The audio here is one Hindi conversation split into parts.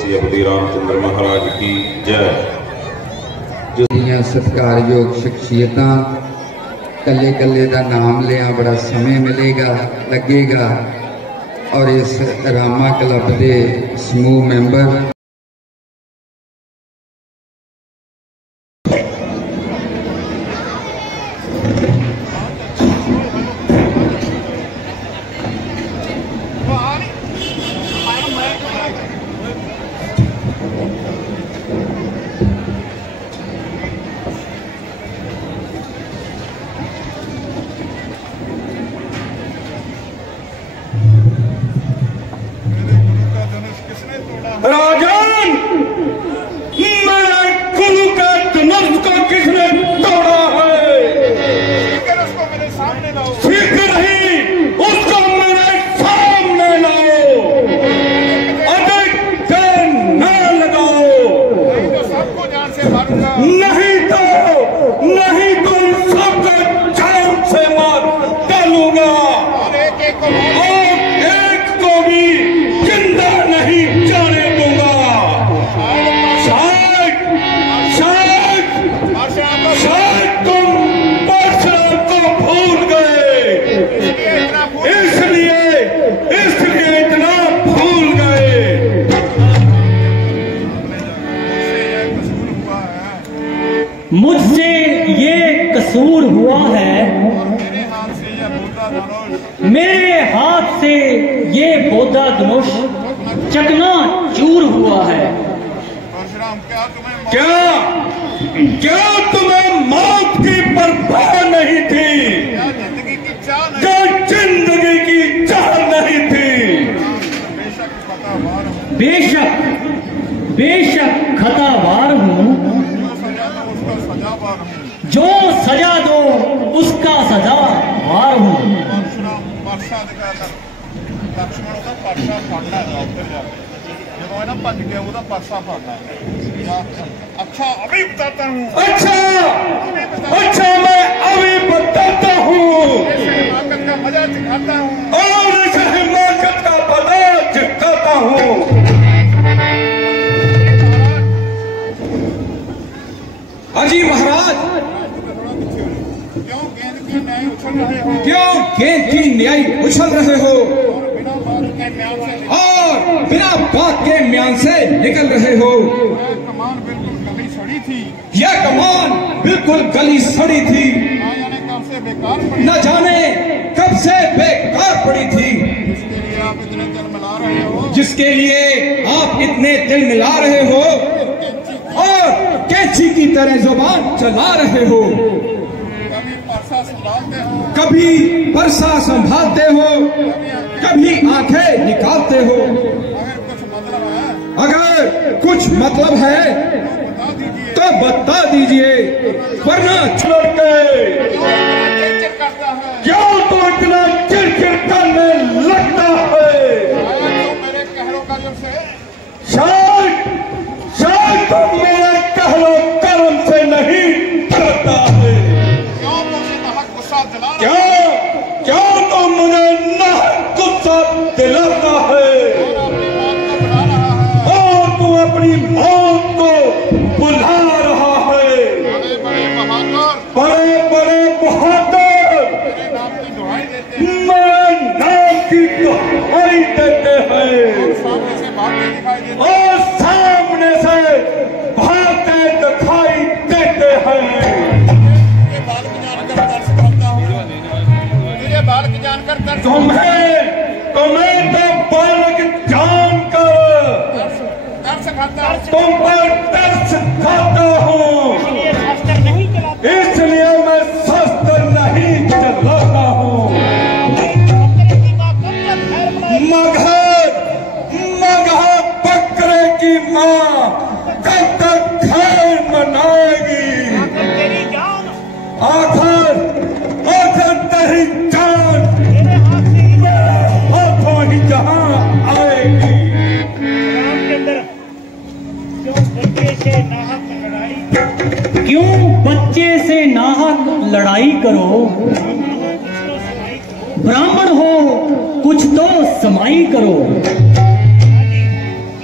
श्री अवधि रामचंद्र महाराज की जय। सत्कारयोग शख्सियतां कले कले का नाम लिया बड़ा समय मिलेगा लगेगा और इस रामा क्लब के समूह मैंबर राजन, मेरे गुरु का धनुष को किसने तोड़ा है? उसको मेरे सामने लाओ। ठीक नहीं, उसको मेरे सामने लाओ। अधिक देर न लगाओ। नहीं तो सबको जान से मारूंगा। नहीं तो सबको जान से मार डालूंगा। और एक को भी जिंदा नहीं जाने दूंगा। शायद तुम परशुराम को भूल गए, इसलिए इतना भूल गए। मुझसे ये कसूर हुआ है, मेरे हाथ से ये बोधा धनुष चकना चूर हुआ है। क्या तुम्हें मौत की परवाह नहीं थी? क्या जिंदगी की चाह नहीं थी? बेशक खतावार हूँ, जो सजा दो उसका सजावार हूँ। लक्ष्मण का परसा फाड़ना है, उधर जाके जब वो ना भज गया वो परसा फाड़ना है। अच्छा अभी बताता हूँ। अच्छा मैं अभी बताता हूँ। हिमाकत का मजा दिखाता हूँ और इस हिमाकत का मजा दिखाता हूँ। अजी महाराज, क्यों गेंद की न्याय उछल रहे हो? उछल रहे हो और बिना बात के म्यान से निकल रहे हो? कमान बिल्कुल गली सड़ी थी। यह कमान बिल्कुल गली सड़ी थी। न जाने कब से बेकार पड़ी थी। जिसके लिए आप इतने दिल मिला रहे हो और कैंची की तरह जुबान चला रहे हो। कभी परसा संभालते हो, कभी आंखें निकालते हो। अगर कुछ मतलब है तो बता दीजिए, वरना छोड़ के क्या तो इतना चिड़चिड़ करने लगता है? शायद तो मेरे कहलो कर्म से नहीं डरता है। क्या तो मुझे नाहक गुस्सा दिलाता है और तू अपनी मौत को बुला रहा है। बड़े बड़े बहादुर मेरे नाम की दुहाई देते हैं और सामने से भागते दिखाई देते हैं। तुम्हें तो बालक जानकर तुम पर तरस खाता हूँ, इसलिए मैं शस्त्र नहीं चलाता हूँ। मगहा बकरे की माँ कब तक खैर मनाएगी? आखिर तेरी जान हाथों ही जहाँ आएगी। क्यों बच्चे से नाहक लड़ाई करो? ब्राह्मण हो कुछ तो समाई करो।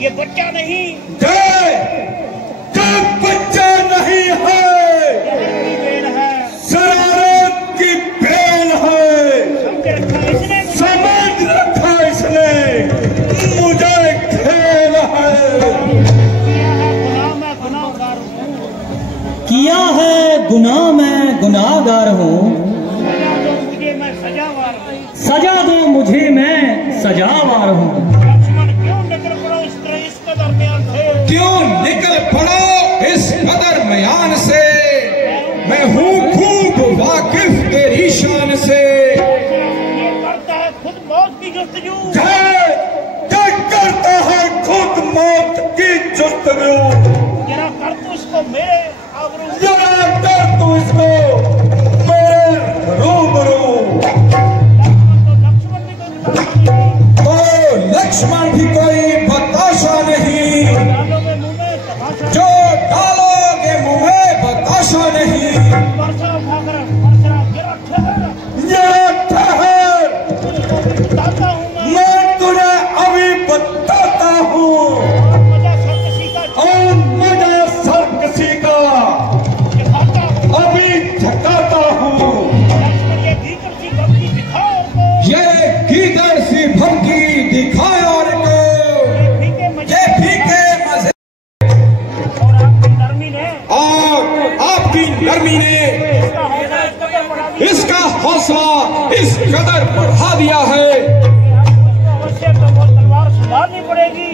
ये बच्चा नहीं, बच्चा नहीं है, शरारत की बेल है, समझ रखा इसने मुझे खेल है। किया है गुनाह मैं गुनाहगार हूँ, सजा दो मुझे मैं सजावार हूँ। क्यों निकल पड़ो इस कदर म्यान से, मैं हूँ खूब वाकिफ तेरी शान से। करता है खुद मौत की जस्तजू, करता है खुद मौत की जस्तजू। जरा कर तू इसको मेरे आबरू, जरा कर तू इसको मेरे रूबरू। तो लक्ष्मण भी कोई बताशा नहीं, जो डालोगे मुंह में बताशा नहीं। मैं तुझे अभी बताता हूँ, और मुझे सर किसी का अभी झकाता हूँ। ये गीदड़ सी भड़की दिखाए और को, ये फीके मजे और आपकी नरमी ने इसका हौसला इस कदर बढ़ा दिया है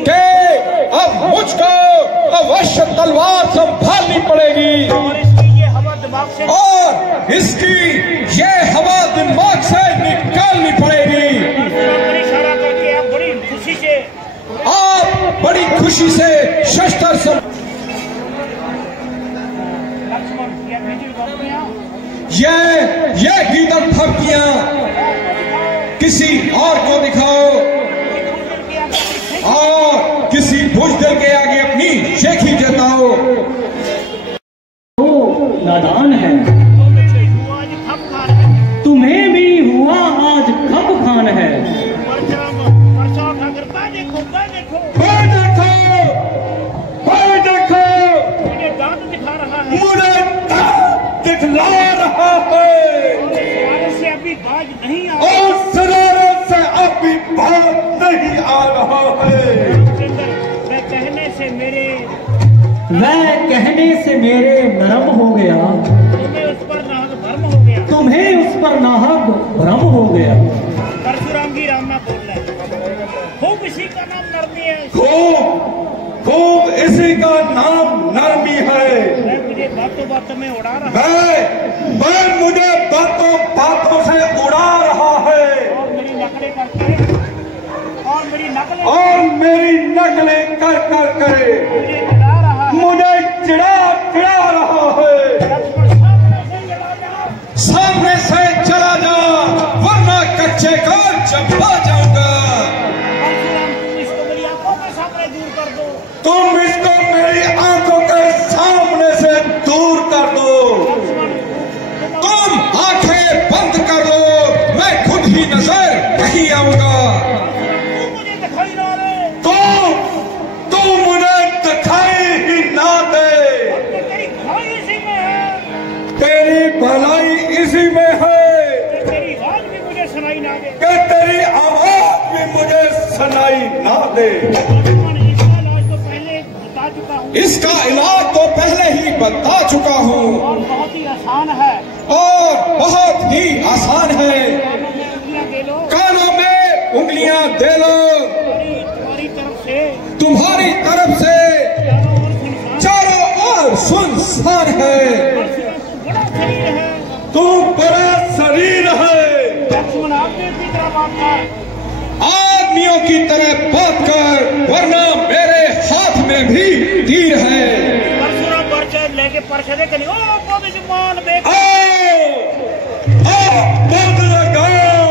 कि अब मुझको अवश्य तलवार संभालनी पड़ेगी, और इसकी ये हवा दिमाग से निकालनी पड़ेगी। आप बड़ी खुशी से शस्त्र से ये गीदड़ फबकियां किसी और को दिखाओ, और किसी बुज़दिल के आगे अपनी शेखी जताओ। वो नादान है, तुम्हें भी हुआ आज खप खान है। दिखला रहा है, अभी बाज नहीं आ, और शरारत से अभी बाज नहीं आ रहा है। वह कहने से मेरे नरम हो गया, तुम्हें उस पर नाहक भ्रम हो गया, तुम्हें उस पर नाहक भ्रम हो गया। परशुराम जी राम ना बोल रहे, खूब इसी का नाम नरमी है, खूब इसी का नाम नरमी है। मैं मुझे बातों बातों में उड़ा रहा है, मैं मुझे बातों बातों से उड़ा रहा है, और मेरी नकलें करके, और मेरी नकलें कर कर करे मुझे चिढ़ा रहा है। सामने से चला जा, वरना कच्चे को चबा जाऊंगा। तुम इसको मेरी आंखों के सामने से दूर कर दो। तुम आंखें बंद कर लो, मैं खुद ही नजर नहीं आऊंगा। तू मुझे दिखाई ही ना दे, तेरी भलाई इसी में है, तेरी आवाज भी मुझे सुनाई ना दे, कि तेरी आवाज भी मुझे सुनाई ना दे। इसका इलाज तो पहले ही बता चुका हूँ, और बहुत ही आसान है, और बहुत ही आसान है। कानों में उंगलियां दे लो, तुम्हारी तरफ से चारों ओर सुनसान है। तू बड़ा शरीर है, आदमियों की तरह बात कर, वरना मेरे हाथ में भी तीर है। परशुराम पर्चे लेके पर्चे दे करी, ओ बहुत जुबान बेक, बंद लगाओ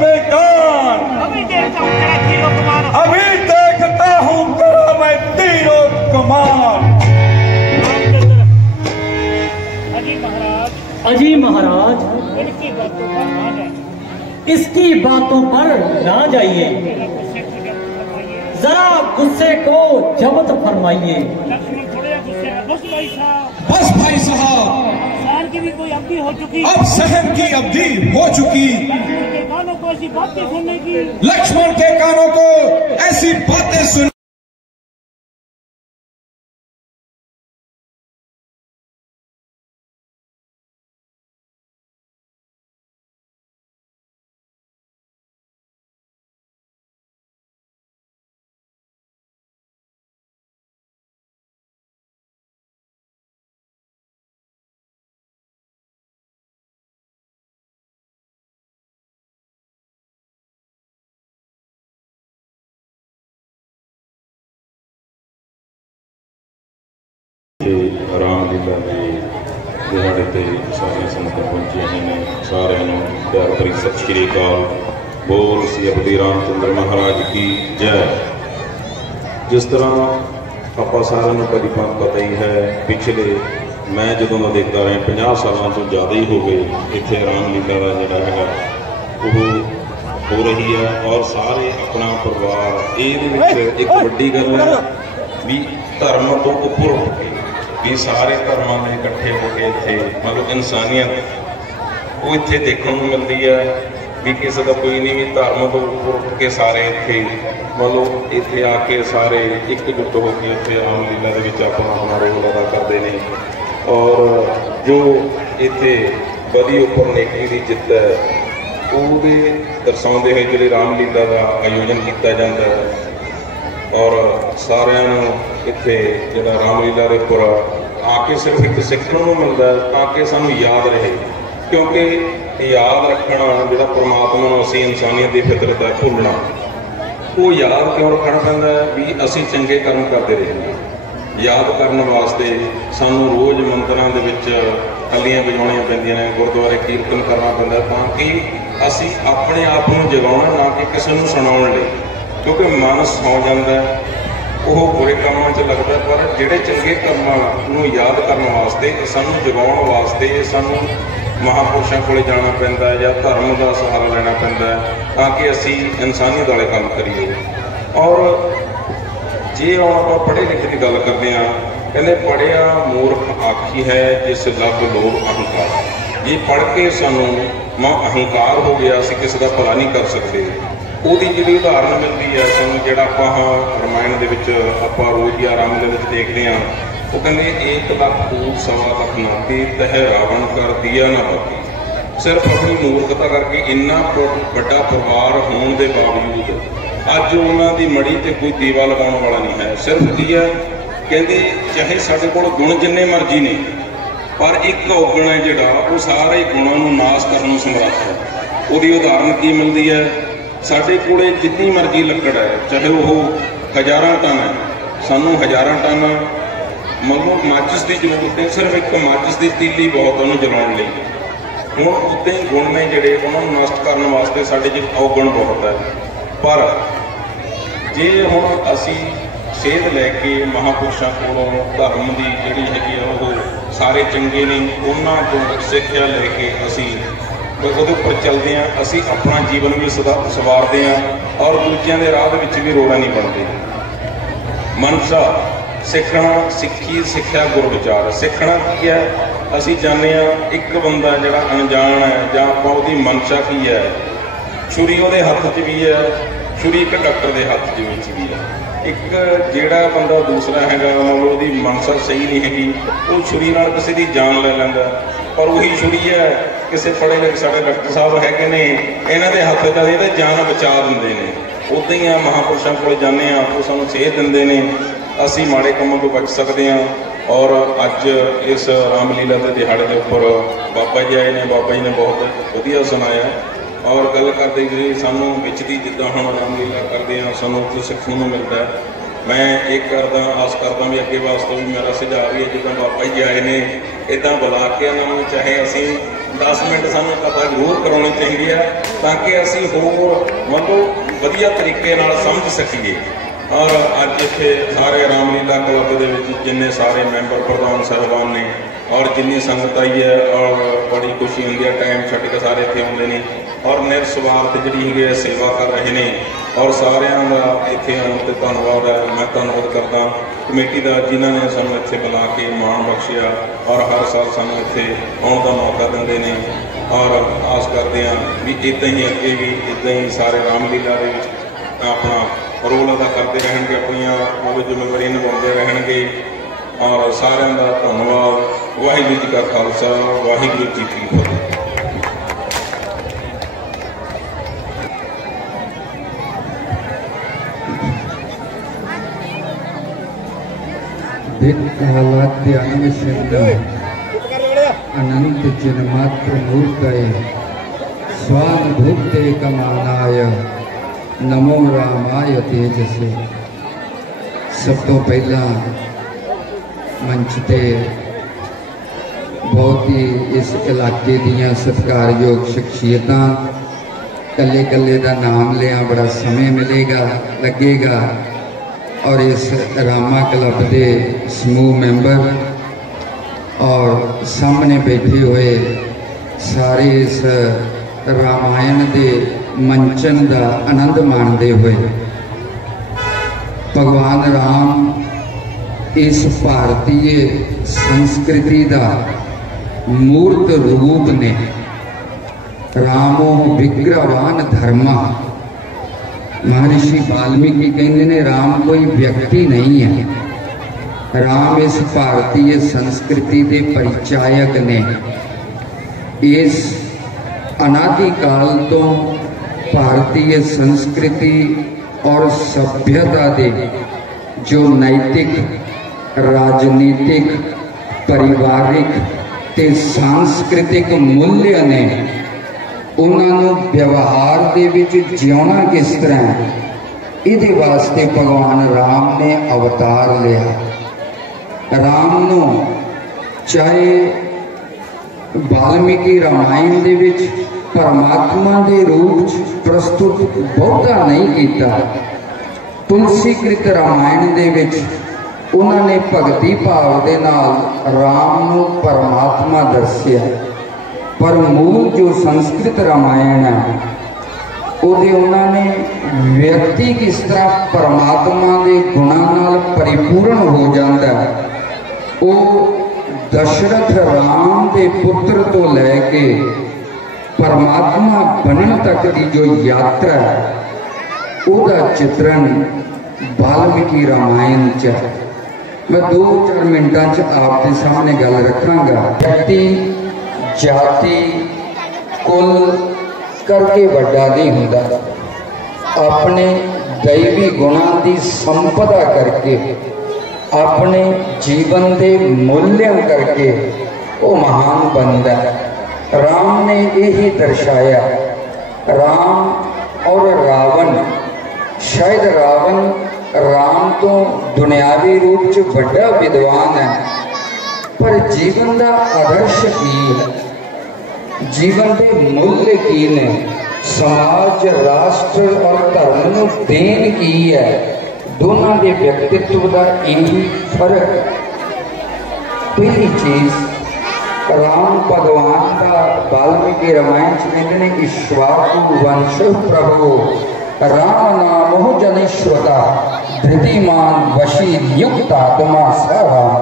बेकान। अभी देखता हूँ तेरा तीरों कमान, अभी देखता हूँ तेरा मैं तीरों कमान। अजी महाराज, इनकी बातों पर ना जाए, इसकी बातों पर ना जाइए, जरा गुस्से को जब्त फरमाइए। लक्ष्मण थोड़े गुस्से में बस भाई साहब, बस भाई साहब, सहन की भी कोई अवधि हो चुकी, अब सहन की अवधि हो चुकी। लक्ष्मण के कानों को ऐसी बातें सुनने की, लक्ष्मण के कानों को ऐसी बातें सुन रामलीला के दिहाड़े ते सारिया संगतां पहुंचिया ने सारिਆਂ ਨੂੰ प्यार भरी सत श्री अकाल। बोल श्री अवधि रामचंद्र महाराज की जय। जिस तरह ਆਪਾਂ ਸਾਰਿਆਂ ਨੂੰ परिपंत पता ही है, पिछले मैं ਜਦੋਂ ਦਾ देखता रहा 50 ਸਾਲਾਂ ਤੋਂ ज़्यादा ही हो गए ਇੱਥੇ रामलीला ਦਾ ਜਿਹੜਾ ਹੈਗਾ ਉਹ हो रही है और सारे अपना परिवार ਇਹ एक ਵੱਡੀ ਗੱਲ है भी धर्म तो ਉੱਪਰ ਉੱਠ के भी सारे धर्मों ने इकट्ठे होकर इत्थे मतलब इंसानियत वो इत्थे देखने को मिलती है भी किसी का कोई नहीं भी धर्म तो ऊपर उठ के सारे इत्थे मतलब इत्थे आके सारे एकजुट होकर इत्थे रामलीला दे विच अपना अपना रोल अदा करते हैं और जो इत्थे बदी उपर नेकी की जित है वो दर्शाते हुए जिहड़ी रामलीला का आयोजन किया जाता है और सारिਆਂ इत्थे जिहड़ा रामलीला के उपर आके सिर्फ एक सिखने को मिलता है ताकि सानू याद रहे, क्योंकि याद रखना जिहड़ा परमात्मा नूं असीं इंसानियत की फितरत है भुलना, वो याद क्यों रखना पैंदा है भी असीं चंगे कर्म करते रहे। याद करने वास्ते सानू रोज़ मंदिरां दे विच कलियां बजाउणियां पैंदियां ने, गुरुद्वारे कीर्तन करना पैंदा ताकि असीं अपने आप नूं जगाउणा ना कि किसी नूं सुणाउण लई, क्योंकि मन सौ जाता है वो बुरे कामों च लगता है। पर जिहड़े चंगे कामां नूं याद करने वास्ते सानू जगाउण वास्ते सानू महापुरुषों को जाना पैंदा है या धर्म का सहारा लेना पैंदा है ताकि असी इंसानियत वाले काम करिए। और जे आप पढ़े लिखे की गल करते हैं, कहते पढ़िया मूर्ख आखी है जिस लग लोभ अहंकार। ये पढ़ के सानू मां अहंकार हो गया, असी किसी का भला नहीं कर सकते। ਉਹਦੀ ਜਿਹੜੀ ਉਦਾਹਰਨ ਮਿਲਦੀ ਹੈ ਸਾਨੂੰ ਜਿਹੜਾ ਆਪਾਂ ਰਮਾਇਣ ਦੇ ਵਿੱਚ ਆਪਾਂ ਰੋਜ਼ ਹੀ ਰਾਮਲੀਲਾ ਵਿੱਚ ਦੇਖਦੇ ਹਾਂ, ਉਹ ਕਹਿੰਦੇ 1 ਲੱਖ ਕੂੜ 1.25 ਲੱਖ ਨਾਤੀ ਤਹ ਰਾਵਣ ਕਰ ਦਿਆ ਨਾ ਬਾਕੀ। ਸਿਰਫ ਆਪਣੀ ਮੂਰਖਤਾ ਕਰਕੇ ਇੰਨਾ ਵੱਡਾ ਪਰਿਵਾਰ ਹੋਣ ਦੇ ਬਾਵਜੂਦ ਅੱਜ ਉਹਨਾਂ ਦੀ ਮੜੀ ਤੇ ਕੋਈ ਦੀਵਾ ਲਗਾਉਣ ਵਾਲਾ ਨਹੀਂ ਹੈ। ਸਿਰਫ ਕੀ ਹੈ ਕਹਿੰਦੇ ਚਾਹੇ ਸਾਡੇ ਕੋਲ ਗੁਣ ਜਿੰਨੇ ਮਰਜ਼ੀ ਨੇ ਪਰ ਇੱਕ ਔਗਣ ਹੈ ਜਿਹੜਾ ਉਹ ਸਾਰੇ ਗੁਣਾਂ ਨੂੰ ਨਾਸ਼ ਕਰਨ ਨੂੰ ਸਮਰੱਥ ਹੈ। ਉਹਦੀ ਉਦਾਹਰਨ ਕੀ ਮਿਲਦੀ ਹੈ, ਸਾਡੇ ਕੋਲੇ जितनी मर्जी लकड़ है चाहे वो 1000 टन है, सानू 1000 टन मतलब माचिस की जरूरत है, सिर्फ एक माचिस की तीली बहुत उन्होंने जलाने लई। हुण उत्ते ही गुण ने जिहड़े उन्होंने नष्ट करने वास्ते साडे च अवगुण बहुत है। पर जे हुण असी सेध लैके महापुरुषों कोलों धर्म की जिहड़ी हैगी वो सारे चंगे ने उन्हां तों सिੱਖਿਆ लैके असी ਉਹਦੇ ਉੱਪਰ ਚੱਲਦੇ ਹਾਂ, ਅਸੀਂ ਆਪਣਾ ਜੀਵਨ ਵੀ ਸਵਾਰਦੇ ਹਾਂ ਔਰ ਦੂਜਿਆਂ ਦੇ ਰਾਹ ਦੇ ਵਿੱਚ ਵੀ ਰੋੜਾ ਨਹੀਂ ਬਣਦੇ। ਮਨਸਾ ਸਿੱਖਣਾ ਸਿੱਖੀ ਸਿੱਖਿਆ ਗੁਰ ਵਿਚਾਰ। ਸਿੱਖਣਾ ਕੀ ਹੈ, ਅਸੀਂ ਜਾਣਦੇ ਹਾਂ ਇੱਕ ਬੰਦਾ ਜਿਹੜਾ ਅਣਜਾਣ ਹੈ ਜਾਂ ਆਪਾਂ ਉਹਦੀ ਮਨਸ਼ਾ ਕੀ ਹੈ, ਛੁਰੀ ਉਹਦੇ ਹੱਥ 'ਚ ਵੀ ਹੈ, ਛੁਰੀ ਇੱਕ ਡਾਕਟਰ ਦੇ ਹੱਥ ਦੇ ਵਿੱਚ ਵੀ ਹੈ। ਇੱਕ ਜਿਹੜਾ ਬੰਦਾ ਦੂਸਰਾ ਹੈਗਾ ਮਤਲਬ ਉਹਦੀ ਮਨਸ਼ਾ ਸਹੀ ਨਹੀਂ ਹੈਗੀ, ਉਹ ਛੁਰੀ ਨਾਲ ਕਿਸੇ ਦੀ ਜਾਨ ਲੈ ਲੈਂਦਾ। पर वही छुरी है किसी पढ़े लिखे साढ़े डॉक्टर साहब है ने इन्हों के हथ का ये जान बचा देंगे ने। उदा ही महापुरुषों को जाने वो सूँ सेध देंगे ने, असी माड़े कामों को बच सकते हैं। और अज इस रामलीला के दिहाड़े के उपर बाबा जी आए ने, बाबा जी ने बहुत वधिया सुनाया और गल करते जी सानू विच दी जिद्दां हम रामलीला करते हैं सानू कुछ सीखने को मिलता है। मैं एक करदा आस करदा भी अगे वास्ते भी मेरा सुझाव भी है जिदा बाबा जी आए ने इदा बुला के उन्होंने चाहे असी 10 मिनट सानू कथा जरूर करानी चाहिए ताकि असी होर मतलब वधिया तरीके नाल समझ सकीए। और अज इत्थे सारे रामलीला क्लब दे विच जिन्ने सारे मैंबर प्रधान साहबान ने और जिन्नी संगत आई है और बड़ी खुशी होंदी है, टाइम छड्ड के सारे इत्थे आउंदे ने और निरस्वार्थ जिहड़ी है सेवा कर रहे हैं। और सारिਆਂ ਦਾ ਇੱਥੇ ਆਉਣ ਤੇ ਧੰਨਵਾਦ है। मैं धन्नवाद करदा कमेटी का जिन्हों ने सानू इत्थे बुला के माण बख्शिया और हर साल सानू इत्थे आउण का मौका दिंदे ने और आस करते हैं भी इदां ही अगे भी इदां ही सारे रामलीला दे विच अपना रोल अदा करते रहेंगे, अपनियां वो जिम्मेवारियां निभाते रहेंगे और सारिਆਂ का धन्नवाद। वाहिगुरू जी का खालसा, वाहिगुरू जी की फतेह। अनंत जन्मात्र मूर्तये स्वानुभूते कमानाय नमो रामाय तेजसे। सब तो पहला मंच ते बहुत ही इस इलाके दियां सत्कारयोग शख्सियतां, कल्ले कल्ले का नाम लिया बड़ा समय मिलेगा लगेगा और इस रामा क्लब के समूह मैंबर और सामने बैठे हुए सारे इस रामायण के मंचन का आनंद माणते हुए भगवान राम इस भारतीय संस्कृति का मूर्त रूप ने। रामो विग्रहवान धर्मा। महर्षि वाल्मीकि कहते ने राम कोई व्यक्ति नहीं है, राम इस भारतीय संस्कृति के परिचायक ने। इस अनादिकाल तो भारतीय संस्कृति और सभ्यता के जो नैतिक, राजनीतिक, पारिवारिक ते सांस्कृतिक मूल्य ने उन्होंने व्यवहार दे विच जिउना किस तरह, इहदे वास्ते भगवान राम ने अवतार लिया। राम नू चाहे वाल्मीकि रामायण दे विच परमात्मा के रूप प्रस्तुत बहुता नहीं किया, तुलसीकृत रामायण दे विच उन्होंने भगती भाव के नाल राम नू परमात्मा दस्या। पर मूल जो संस्कृत रामायण है उहदे उन्होंने व्यक्ति किस तरह परमात्मा के गुणों नाल परिपूर्ण हो जाता है। वो दशरथ राम के पुत्र तो लैके परमात्मा बनने तक की जो यात्रा है उसका चित्रण वाल्मीकि रामायण च है। मैं 2-4 मिनटां च आपके सामने गल रखांगा। व्यक्ति जाति कुल करके वड्डा नहीं हुंदा, अपने दैवी गुणां की संपदा करके, अपने जीवन के मूल्य करके वो महान बनता है। राम ने यही दर्शाया। राम और रावण, शायद रावण राम तो दुनियावी रूप च बड़ा विद्वान है, पर जीवन का आदर्श की है, जीवन के मूल्य की ने, समाज, राष्ट्र और धर्म को देन की है। दोनों के व्यक्तित्व का यही फर्क। पहली चीज, राम भगवान का वाल्मीकि रामायण कहते हैं इक्ष्वाकु वंश प्रभु राम नामो जनेश्वता धृतिमान वशी युक्त आत्मा स राम।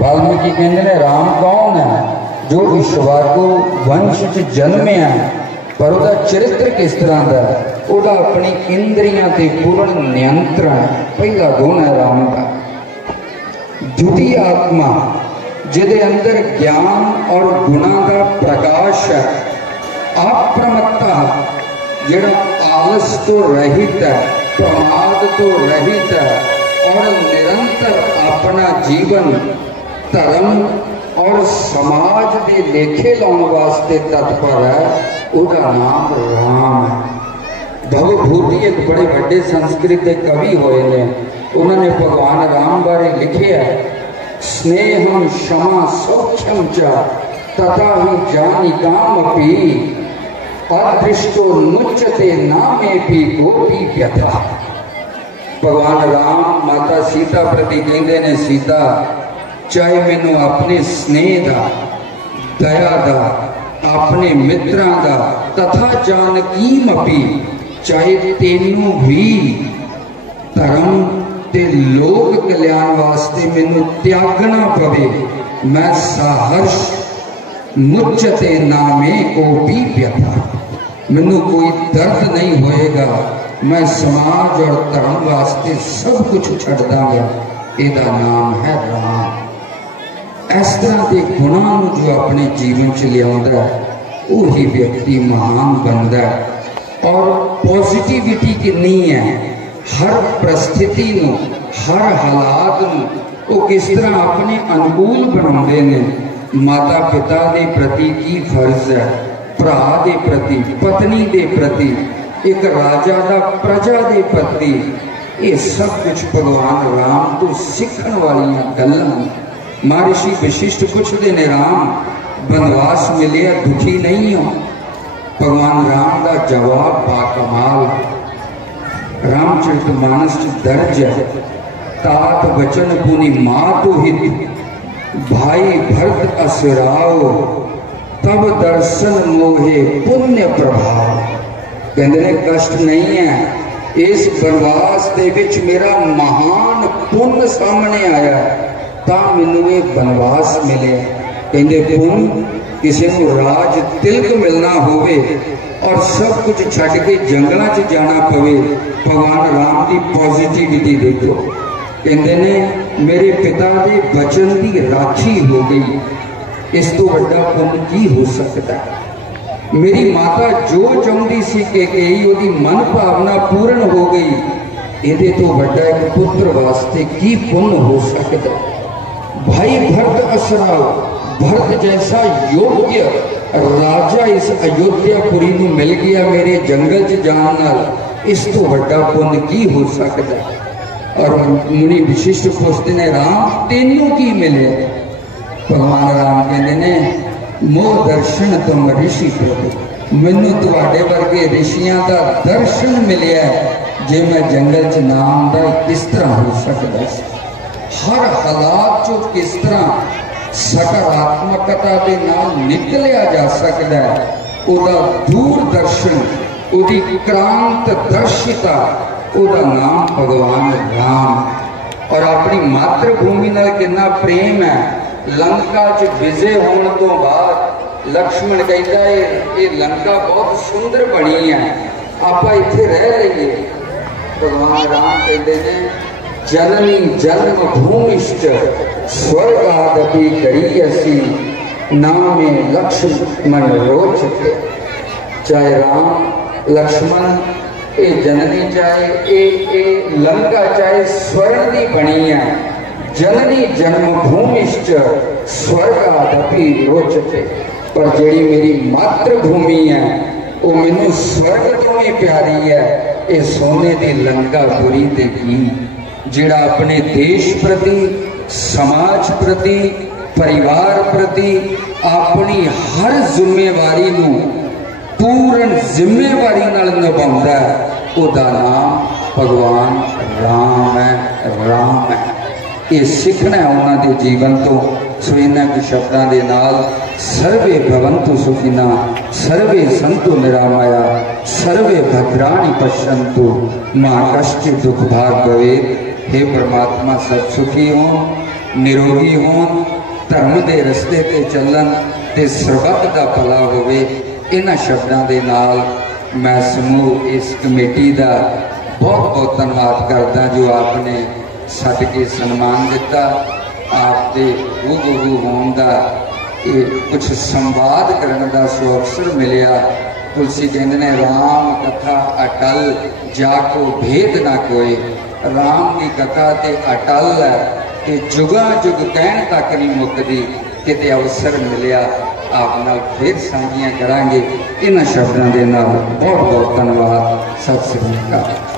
वाल्मीकि कहते हैं राम कौन है? जो इक्ष्वाकु वंश च जन्मे है, पर उसका चरित्र किस तरह का? वह अपनी इंद्रियां ते पूर्ण नियंत्रण पहला गुण है राम का। द्वितीय आत्मा जिदे अंदर ज्ञान और गुणों का प्रकाश है। अप्रमत्ता जिहड़ा आलस तो रहित है, प्रमाद तो रहित है और निरंतर अपना जीवन धर्म और समाज के लेखे लाने वास्ते तत्पर है, उसका नाम राम है। भवभूति एक बड़े बड़े संस्कृत के कवि होए ने, उन्होंने भगवान राम बारे लिखे है स्नेहम क्षमा सौख्यम च तथा ही जानिकामपि अदृष्टो नुच्यते नामे भी गोपी व्यथा। भगवान राम माता सीता प्रति कहते ने सीता चाहे मैनू अपने स्नेह का, दया का, अपने मित्रां का तथा जानकीमपि चाहे तेनू भी धर्म ते लोक कल्याण वास्ते मैनू त्यागना पवे, मैं सहर्ष मुझ ते नामे को भी व्यथा, मैनू कोई दर्द नहीं होएगा, मैं समाज और धर्म वास्ते सब कुछ छड़ दांगा, एदा नाम है राम। इस तरह के गुणों जो अपने जीवन च लिया वही व्यक्ति महान बनता है। और पॉजिटिविटी कितनी है, हर परिस्थिति नूं, हर हालात नूं वो किस तरह अपने अनुकूल बनाते हैं। माता पिता के प्रति की फर्ज है, भरा के प्रति, पत्नी के प्रति, एक राजा का प्रजा के प्रति, ये सब कुछ भगवान राम तो सीखण वाली गल्लां। महर्षि वशिष्ठ पुछदे ने, राम बनवास मिले दुखी नहीं हो? भगवान राम का जवाब बाकमाल, रामचरितमानस दर्ज है। तात वचन पुनि मातु हित, भाई भरत असुराओ, तब दर्शन मोहे पुण्य प्रभाव। कहते कष्ट नहीं है, इस बनवास दे विच मेरा महान पुण्य सामने आया, ता मैनू ये बनवास मिले। कहते पुण्य किसी को राज तिलक मिलना होवे और सब कुछ छड़ के जंगलों च जाना पवे, भगवान राम की पॉजिटिविटी देखो। कहते ने मेरे पिता के वचन की राखी हो गई, इस तो बड़ा पुण्य की हो सकता है। मेरी माता जो चाहती सी कि ओदी मन भावना पूर्ण हो गई, ये तो बड़ा एक पुत्र वास्ते की पुण्य हो सकता है। भाई भरत असराओ, भरत जैसा योग्य राजा इस अयोध्यापुरी नूं मिल गया मेरे जंगल च जान नाल, इस तो बड़ा पुण्य की हो सकता है। और मुनि विशिष्ट पूछते ने, राम तेनू की मिले? भगवान राम कहते ने, मोह दर्शन तुम ऋषि प्रभु, मैनू तुहाडे वर्गे ऋषियों का दर्शन मिलिया, जे मैं जंगल च ना आंदा किस तरह हो सकता है। हर हालात चो किस तरह सकारात्मकता के नाल निकलिया जा सकता है, उदा दूरदर्शन, उदी क्रांत दर्शिता, उदा नाम भगवान राम। और अपनी मातृभूमि नाल कितना प्रेम है। लंका च विजय होने तो बाद लक्ष्मण कहता है ये लंका बहुत सुंदर बनी है, आप इत्थे रह लीए। भगवान राम कहते हैं, जननी जन्म भूमिश्च स्वर्गादपि गरीयसी, नामे लक्ष्मण रोचते। चाहे राम लक्ष्मण ये जननी, चाहे ये लंका चाहे स्वर्ण की बनी है, जननी जन्म भूमिश्च स्वर्गादपि रोचते। पर जी मेरी मातृभूमि है वो मैनू स्वर्ग तो भी प्यारी है, ये सोने की लंका बुरी ते की। जिहड़ा अपने देश प्रति, समाज प्रति, परिवार प्रति अपनी हर जिम्मेवारी नूं पूर्ण जिम्मेवारी नाल निभाउंदा है, उहदा नाम भगवान राम है, राम है। ये सीखना है उन्होंने जीवन तो। सो इन्होंने शब्दों के नाल सर्वे भवंतु सुखिना, सर्वे संतु निरामया, सर्वे भद्राणि पश्यन्तु, मां कश्चित् दुख भाग भवेत्। हे परमात्मा सब सुखी हों, निरोगी हों, धर्म के रस्ते ते चलन ते सर्वत का भला होवे। इन्हां शब्दों के नाल मैं समूह इस कमेटी का बहुत बहुत धन्यवाद करदा जो आपने सद के सन्मान दिता। आपके गुरु होने का कुछ संवाद करने का सो अवसर मिलया। तुलसी कहते ने, राम कथा अटल जाको भेद ना कोई। राम की कथा ते अटल है, ते जुगा जुग कहन तक नहीं मुकदी। किते अवसर मिलया आप नाल फिर साझियां करांगे। इन्हां शब्दों के नाल बहुत बहुत धन्यवाद। सत श्री अकाल।